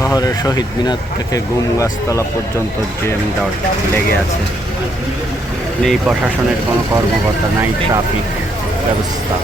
শহরের শহীদ মিনার থেকে গুম গাছতলা পর্যন্ত জেম ডট লেগে আছে। নেই প্রশাসনের কোনো কর্মকর্তা, নাই ট্রাফিক ব্যবস্থা।